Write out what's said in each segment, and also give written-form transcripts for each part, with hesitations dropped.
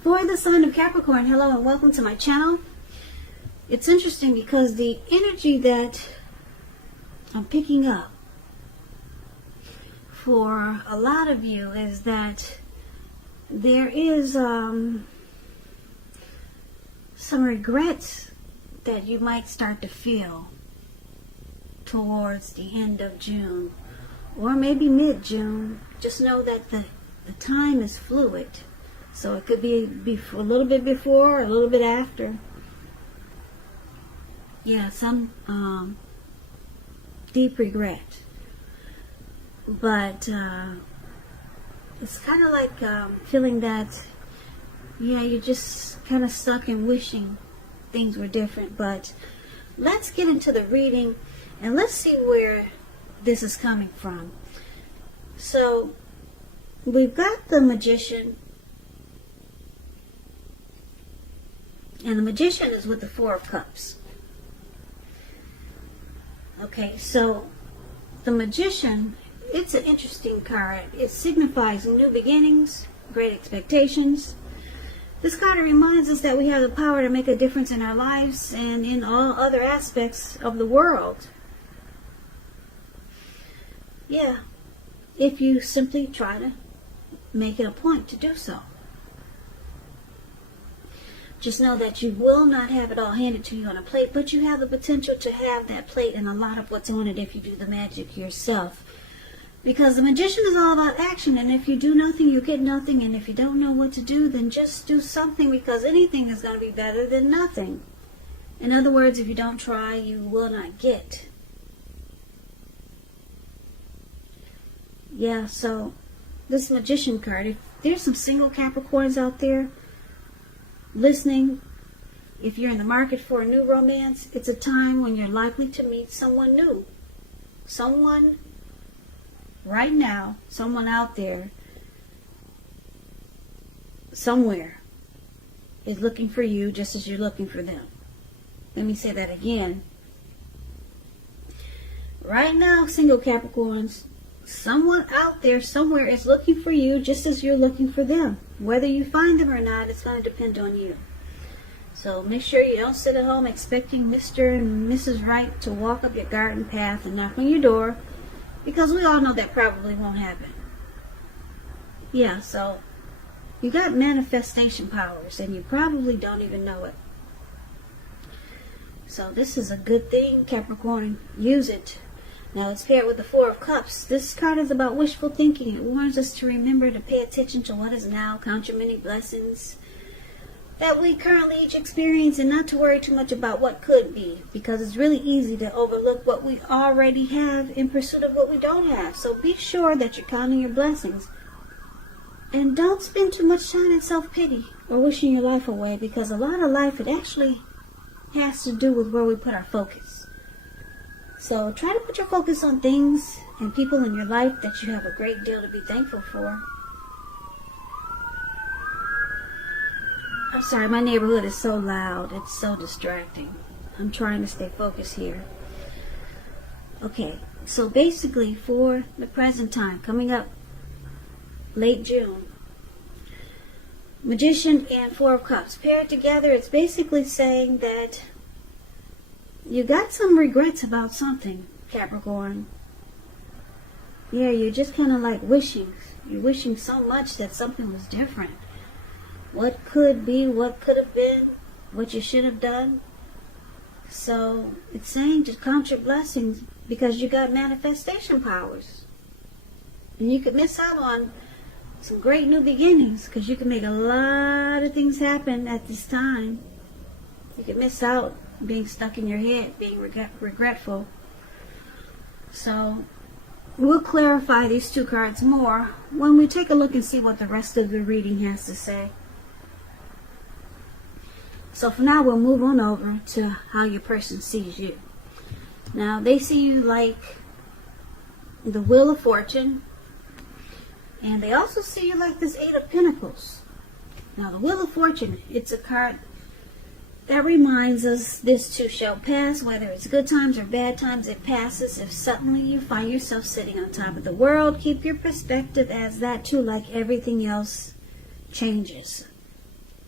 For the sign of Capricorn, hello and welcome to my channel. It's interesting because the energy that I'm picking up for a lot of you is that there is some regrets that you might start to feel towards the end of June or maybe mid-June. Just know that the time is fluid. So it could be a little bit before, or a little bit after. Yeah, some deep regret. But it's kind of like feeling that, yeah, you're just kind of stuck in wishing things were different. But let's get into the reading and let's see where this is coming from. So we've got the Magician. And the Magician is with the Four of Cups. Okay, so the Magician, it's an interesting card. It signifies new beginnings, great expectations. This card reminds us that we have the power to make a difference in our lives and in all other aspects of the world. Yeah, if you simply try to make it a point to do so. Just know that you will not have it all handed to you on a plate, but you have the potential to have that plate and a lot of what's on it if you do the magic yourself. Because the Magician is all about action, and if you do nothing, you get nothing, and if you don't know what to do, then just do something, because anything is going to be better than nothing. In other words, if you don't try, you will not get. Yeah, so this Magician card, if there's some single Capricorns out there listening, if you're in the market for a new romance, it's a time when you're likely to meet someone new. Someone right now, someone out there, somewhere, is looking for you just as you're looking for them. Let me say that again. Right now, single Capricorns, someone out there somewhere is looking for you just as you're looking for them. Whether you find them or not, it's going to depend on you. So make sure you don't sit at home expecting Mr. and Mrs. Right to walk up your garden path and knock on your door, because we all know that probably won't happen. Yeah, so you got manifestation powers and you probably don't even know it. So this is a good thing, Capricorn. Use it. Now it's paired with the Four of Cups. This card is about wishful thinking. It warns us to remember to pay attention to what is now, count your many blessings that we currently each experience, and not to worry too much about what could be, because it's really easy to overlook what we already have in pursuit of what we don't have. So be sure that you're counting your blessings. And don't spend too much time in self-pity or wishing your life away, because a lot of life, it actually has to do with where we put our focus. So try to put your focus on things and people in your life that you have a great deal to be thankful for. I'm sorry, my neighborhood is so loud. It's so distracting. I'm trying to stay focused here. Okay, so basically for the present time, coming up late June, Magician and Four of Cups paired together, it's basically saying that you got some regrets about something, Capricorn. Yeah, you're just kind of like wishing. You're wishing so much that something was different. What could be, what could have been, what you should have done. So it's saying just count your blessings, because you got manifestation powers. And you could miss out on some great new beginnings, because you can make a lot of things happen at this time. You could miss out being stuck in your head, being regretful. So we'll clarify these two cards more when we take a look and see what the rest of the reading has to say. So for now, we'll move on over to how your person sees you. Now, they see you like the Wheel of Fortune, and they also see you like this Eight of Pentacles. Now, the Wheel of Fortune, it's a card that reminds us this too shall pass. Whether it's good times or bad times, it passes. If suddenly you find yourself sitting on top of the world, keep your perspective as that too, like everything else, changes.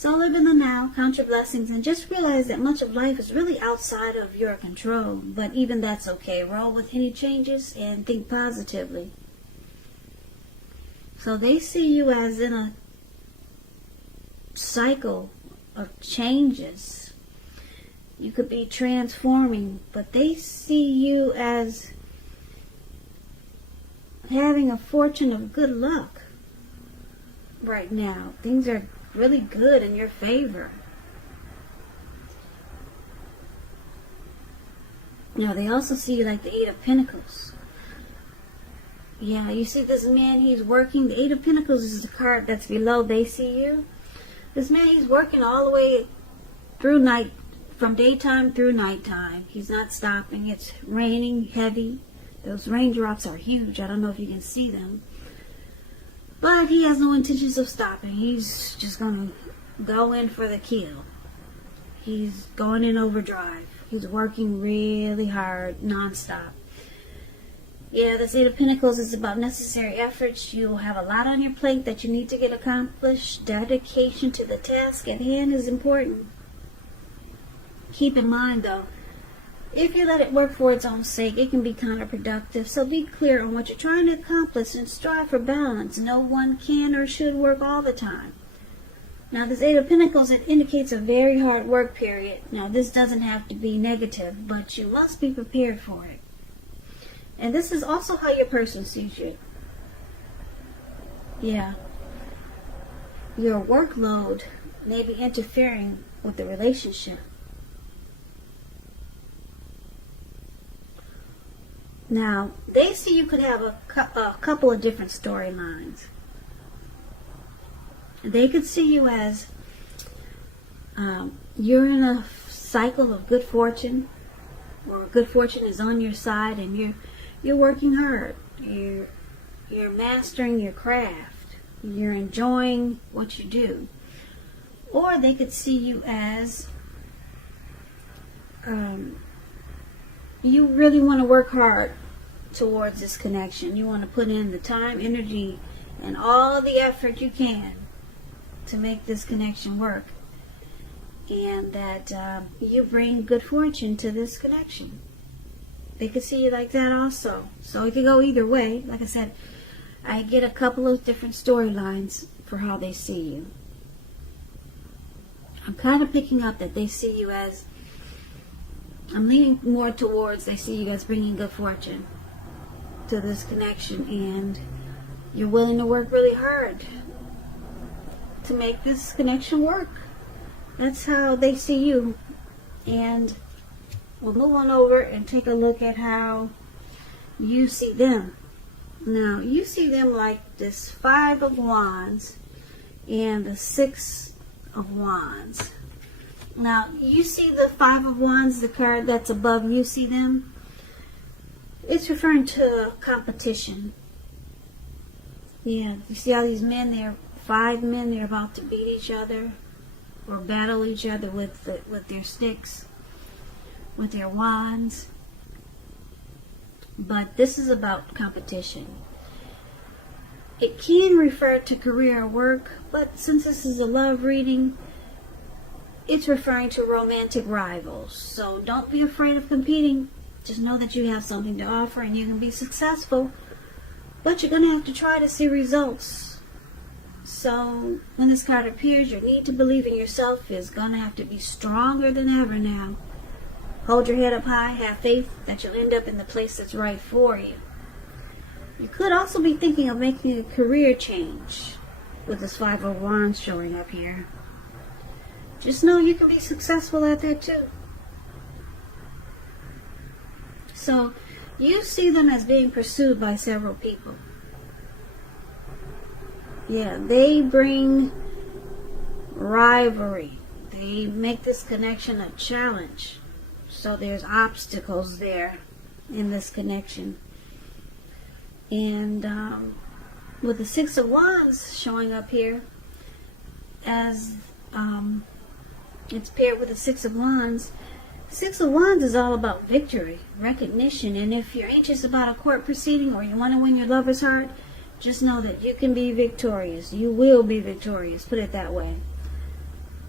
So live in the now, count your blessings, and just realize that much of life is really outside of your control. But even that's okay. Roll with any changes and think positively. So they see you as in a cycle of changes. You could be transforming, but they see you as having a fortune of good luck right now. Things are really good in your favor. Now, they also see you like the Eight of Pentacles. Yeah, you see this man, he's working. The Eight of Pentacles is the card that's below they see you. This man, he's working all the way through night, from daytime through nighttime. He's not stopping. It's raining heavy. Those raindrops are huge. I don't know if you can see them. But he has no intentions of stopping. He's just going to go in for the kill. He's going in overdrive. He's working really hard, nonstop. Yeah, this Eight of Pentacles is about necessary efforts. You'll have a lot on your plate that you need to get accomplished. Dedication to the task at hand is important. Keep in mind, though, if you let it work for its own sake, it can be counterproductive. So be clear on what you're trying to accomplish and strive for balance. No one can or should work all the time. Now, this Eight of Pentacles, it indicates a very hard work period. Now, this doesn't have to be negative, but you must be prepared for it. And this is also how your person sees you. Yeah. Your workload may be interfering with the relationship. Now, they see you could have a couple of different storylines. They could see you as you're in a cycle of good fortune, or good fortune is on your side, and you're working hard. You're mastering your craft. You're enjoying what you do. Or they could see you as you really want to work hard towards this connection. You want to put in the time, energy, and all the effort you can to make this connection work. And that you bring good fortune to this connection. They could see you like that also. So it could go either way. Like I said, I get a couple of different storylines for how they see you. I'm kind of picking up that they see you as, I'm leaning more towards they see you as bringing good fortune to this connection, and you're willing to work really hard to make this connection work. That's how they see you. And we'll move on over and take a look at how you see them. Now, you see them like this Five of Wands and the Six of Wands. Now, you see the Five of Wands, the card that's above, you see them? It's referring to competition. Yeah, you see all these men there, 5 men, they're about to beat each other or battle each other with their sticks, with their wands. But this is about competition. It can refer to career or work, but since this is a love reading, it's referring to romantic rivals. So don't be afraid of competing. Just know that you have something to offer and you can be successful. But you're going to have to try to see results. So when this card appears, your need to believe in yourself is going to have to be stronger than ever now. Hold your head up high. Have faith that you'll end up in the place that's right for you. You could also be thinking of making a career change with this Five of Wands showing up here. Just know you can be successful at that too. So you see them as being pursued by several people. Yeah, they bring rivalry. They make this connection a challenge. So there's obstacles there in this connection. And with the Six of Wands showing up here, as it's paired with the Six of Wands. Six of Wands is all about victory, recognition, and if you're anxious about a court proceeding or you want to win your lover's heart, just know that you can be victorious. You will be victorious, put it that way.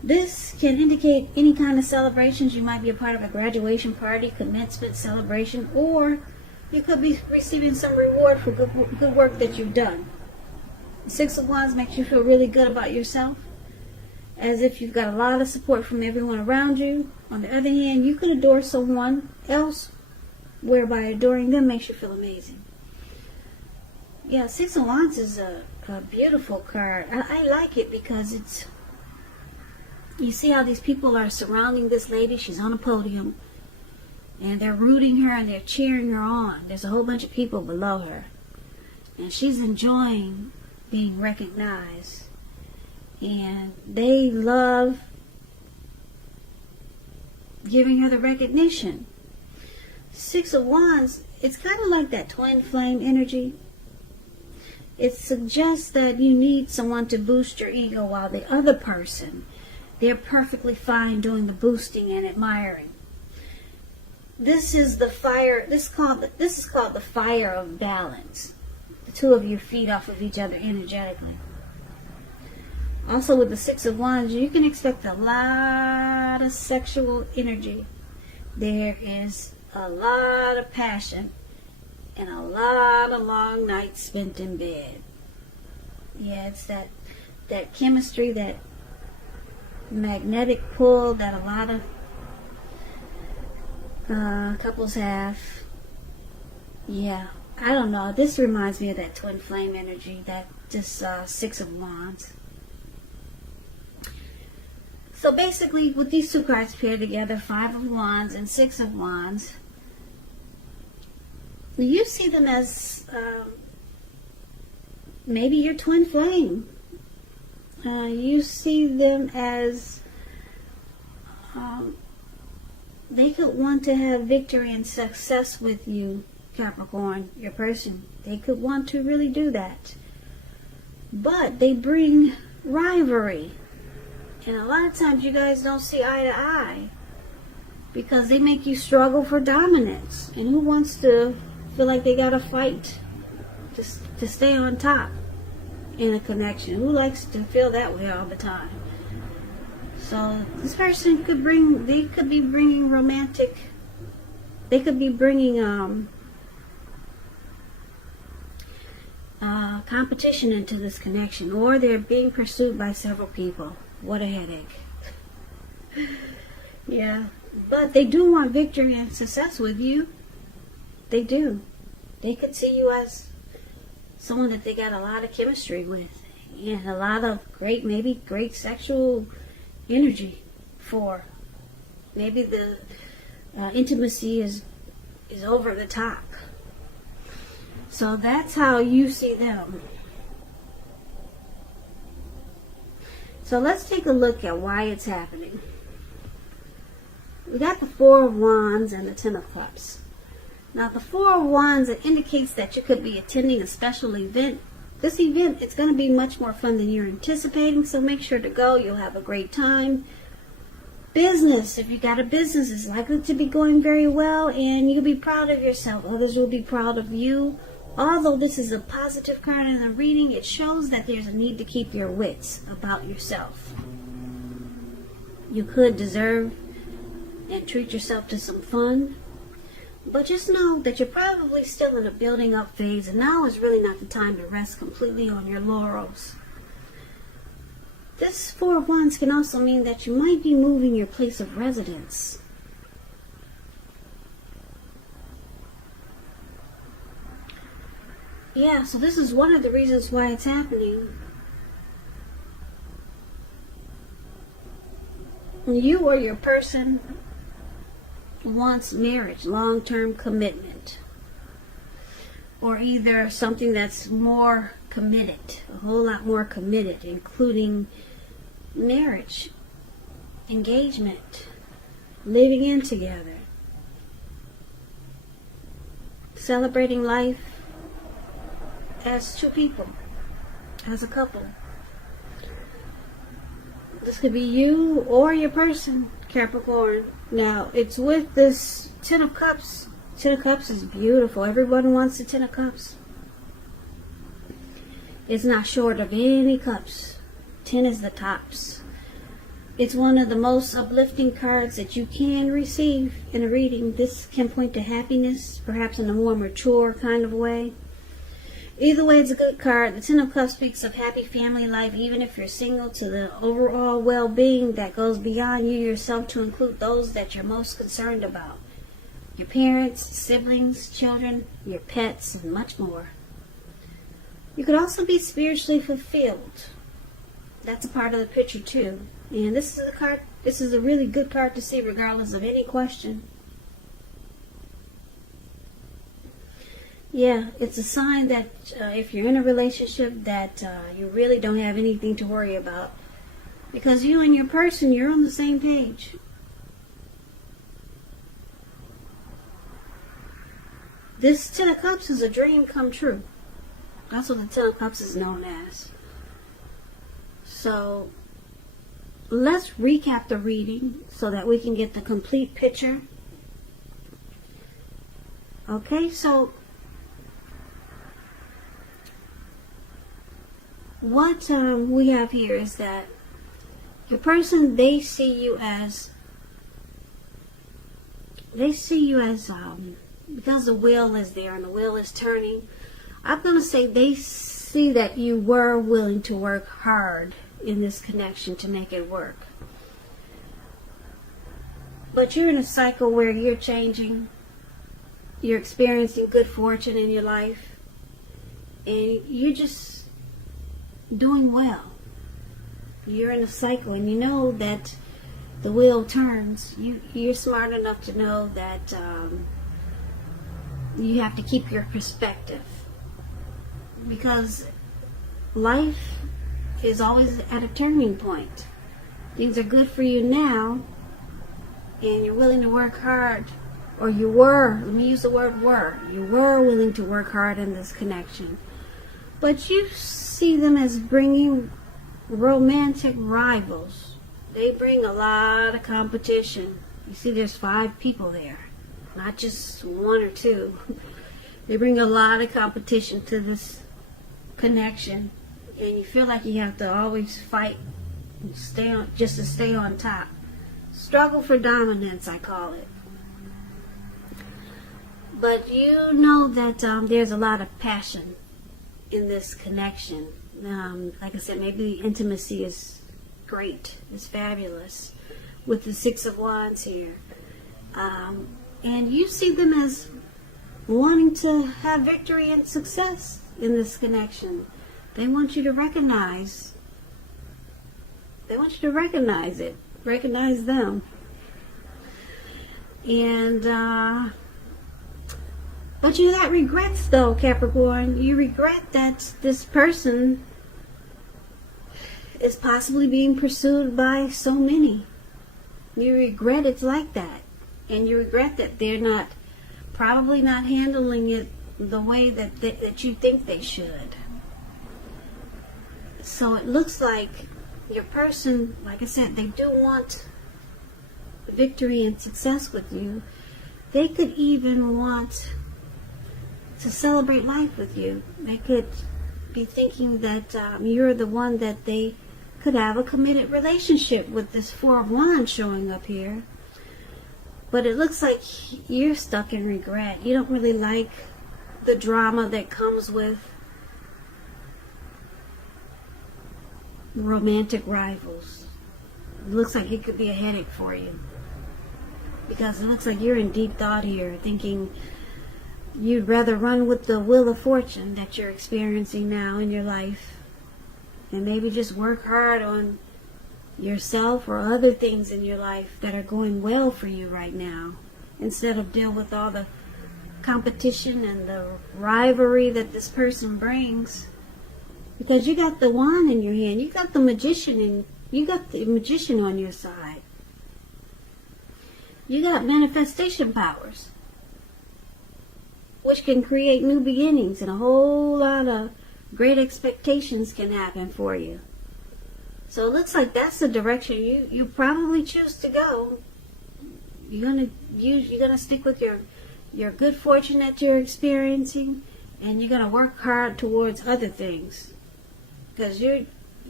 This can indicate any kind of celebrations. You might be a part of a graduation party, commencement celebration, or you could be receiving some reward for good work that you've done. The Six of Wands makes you feel really good about yourself, as if you've got a lot of support from everyone around you. On the other hand, you could adore someone else, whereby adoring them makes you feel amazing. Yeah, Six of Wands is a beautiful card. I like it because it's, you see how these people are surrounding this lady. She's on a podium, and they're rooting her and they're cheering her on. There's a whole bunch of people below her, and she's enjoying being recognized. And they love giving her the recognition. Six of Wands, it's kind of like that twin flame energy. It suggests that you need someone to boost your ego, while the other person, they're perfectly fine doing the boosting and admiring. This is the fire. This is called the fire of balance. The two of you feed off of each other energetically. Also, with the Six of Wands, you can expect a lot of sexual energy. There is a lot of passion and a lot of long nights spent in bed. Yeah, it's that chemistry, that magnetic pull that a lot of couples have. Yeah, I don't know. This reminds me of that twin flame energy, that just Six of Wands. So basically, with these two cards paired together, Five of Wands and Six of Wands, you see them as maybe your twin flame. You see them as they could want to have victory and success with you, Capricorn, your person. They could want to really do that. But they bring rivalry. And a lot of times you guys don't see eye to eye, because they make you struggle for dominance. And who wants to feel like they gotta fight to stay on top in a connection? Who likes to feel that way all the time? So this person could bring, they could be bringing romantic, they could be bringing competition into this connection, or they're being pursued by several people. What a headache. Yeah, but they do want victory and success with you. They do. They could see you as someone that they got a lot of chemistry with, and a lot of maybe great sexual energy for. Maybe the intimacy is over the top. So that's how you see them. So let's take a look at why it's happening. We got the Four of Wands and the Ten of Cups. Now the Four of Wands, it indicates that you could be attending a special event. This event, it's going to be much more fun than you're anticipating, so make sure to go. You'll have a great time. Business, if you got a business, is likely to be going very well, and you'll be proud of yourself. Others will be proud of you. Although this is a positive card in the reading, it shows that there's a need to keep your wits about yourself. You could deserve and treat yourself to some fun, but just know that you're probably still in a building up phase, and now is really not the time to rest completely on your laurels. This Four of Wands can also mean that you might be moving your place of residence. Yeah, so this is one of the reasons why it's happening. You or your person wants marriage, long-term commitment, or either something that's more committed, a whole lot more committed, including marriage, engagement, living in together, celebrating life as two people, as a couple. This could be you or your person, Capricorn. Now, it's with this Ten of Cups. Ten of Cups is beautiful. Everyone wants the Ten of Cups. It's not short of any cups. 10 is the tops. It's one of the most uplifting cards that you can receive in a reading. This can point to happiness, perhaps in a more mature kind of way. Either way, it's a good card. The Ten of Cups speaks of happy family life, even if you're single, to the overall well-being that goes beyond you yourself to include those that you're most concerned about. Your parents, siblings, children, your pets, and much more. You could also be spiritually fulfilled. That's a part of the picture too. And this is a really good card to see regardless of any question. Yeah, it's a sign that if you're in a relationship that you really don't have anything to worry about. Because you and your person, you're on the same page. This Ten of Cups is a dream come true. That's what the Ten of Cups is known as. So, let's recap the reading so that we can get the complete picture. Okay, so what we have here is that your person, they see you as because the wheel is there and the wheel is turning, I'm going to say they see that you were willing to work hard in this connection to make it work. But you're in a cycle where you're changing, you're experiencing good fortune in your life, and you're just doing well. You're in a cycle, and you know that the wheel turns. You're smart enough to know that you have to keep your perspective, because life is always at a turning point. Things are good for you now, and you're willing to work hard, or you were, let me use the word were, you were willing to work hard in this connection. But you see them as bringing romantic rivals. They bring a lot of competition. You see there's 5 people there, not just 1 or 2. They bring a lot of competition to this connection, and you feel like you have to always fight and stay on, just to stay on top. Struggle for dominance, I call it. But you know that there's a lot of passion in this connection. Like I said, maybe intimacy is great, it's fabulous, with the 6 of Wands here. And you see them as wanting to have victory and success in this connection. They want you to recognize. They want you to recognize it. Recognize them. And, but you got regrets though, Capricorn. You regret that this person is possibly being pursued by so many. You regret it's like that. And you regret that they're probably not handling it the way that you think they should. So it looks like your person, like I said, they do want victory and success with you. They could even want to celebrate life with you. They could be thinking that you're the one that they could have a committed relationship with, this 4 of Wands showing up here. But it looks like you're stuck in regret. You don't really like the drama that comes with romantic rivals. It looks like it could be a headache for you, because it looks like you're in deep thought here, thinking you'd rather run with the wheel of fortune that you're experiencing now in your life, and maybe just work hard on yourself or other things in your life that are going well for you right now, instead of deal with all the competition and the rivalry that this person brings. Because you got the wand in your hand, you got the magician, and you got the magician on your side. You got manifestation powers, which can create new beginnings, and a whole lot of great expectations can happen for you. So it looks like that's the direction you probably choose to go. You're gonna stick with your good fortune that you're experiencing, and you're gonna work hard towards other things, because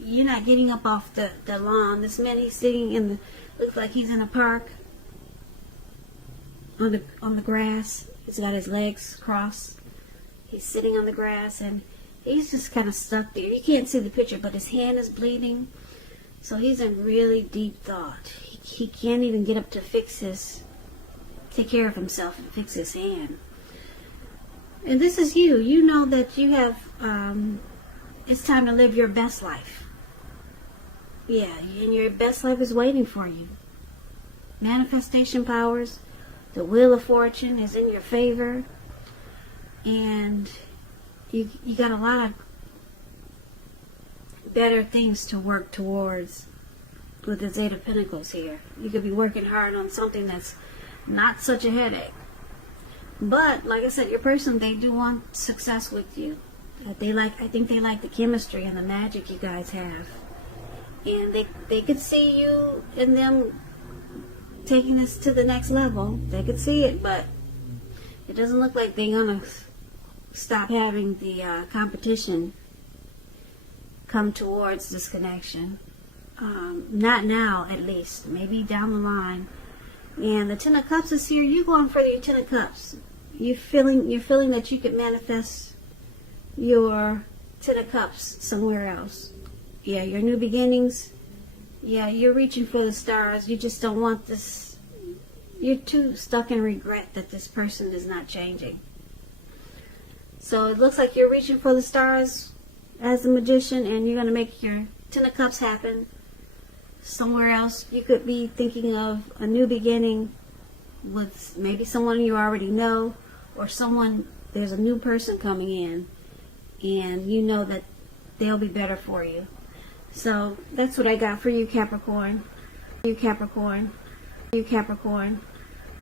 you're not getting up off the lawn. This man, he's sitting in the, looks like he's in a park on the grass. He's got his legs crossed. He's sitting on the grass and he's just kind of stuck there. You can't see the picture, but his hand is bleeding. So he's in really deep thought. He can't even get up to take care of himself and fix his hand. And this is you. You know that you have, it's time to live your best life. Yeah, and your best life is waiting for you. Manifestation powers, the wheel of fortune is in your favor. And you got a lot of better things to work towards with the Eight of Pentacles here. You could be working hard on something that's not such a headache. But like I said, your person, they do want success with you. I think they like the chemistry and the magic you guys have. And they could see you and them taking this to the next level. They could see it, but it doesn't look like they're gonna stop having the competition come towards this connection. Not now, at least. Maybe down the line. And the Ten of Cups is here. You're going for your Ten of Cups. You're feeling that you could manifest your Ten of Cups somewhere else. Yeah, your new beginnings. Yeah, you're reaching for the stars. You just don't want this. You're too stuck in regret that this person is not changing. So it looks like you're reaching for the stars as a magician, and you're going to make your Ten of Cups happen somewhere else. You could be thinking of a new beginning with maybe someone you already know, or there's a new person coming in, and you know that they'll be better for you. So that's what I got for you, Capricorn. You Capricorn.